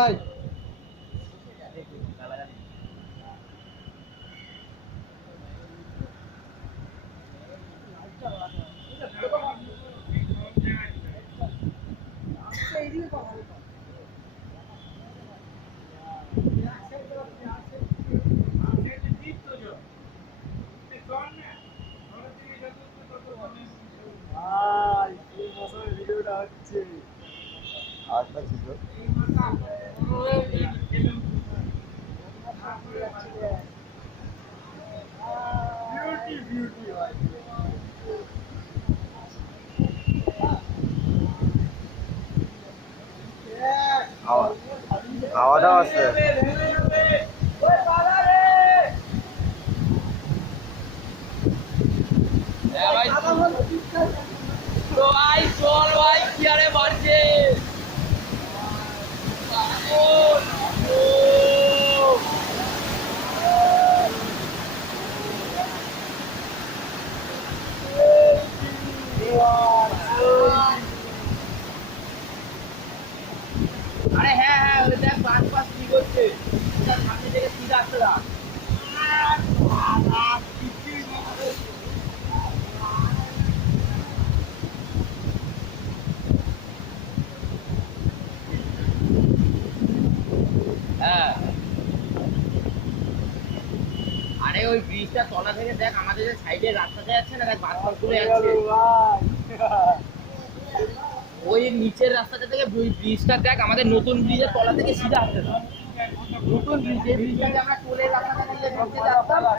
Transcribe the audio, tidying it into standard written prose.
ভাই ভিডিওটা হচ্ছে আরেকটা ছিল বিউটি বিউটি ভাই খাওয়া দাওয়া আছে ভাই চল ভাই কি আরে মারছে আরে হ্যাঁ হ্যাঁ ওই দেখ পাঁচ পাঁচ কি করছে তার সামনে থেকে সিধা আসতে দা হ্যাঁ আরে ওই ব্রিজটা তলা থেকে দেখ আমাদের যে সাইডের রাস্তাটা যাচ্ছে না দেখ বাস করে যাচ্ছে ওই নিচের রাস্তাটা থেকে ওই ব্রিজটা দেখ আমাদের নতুন ব্রিজের তলা থেকে সিধা আসছে না নতুন ব্রিজ এই ব্রিজটাকে আমরা টোলের রাস্তাটা দিয়ে ঢুকতে যাচ্তাম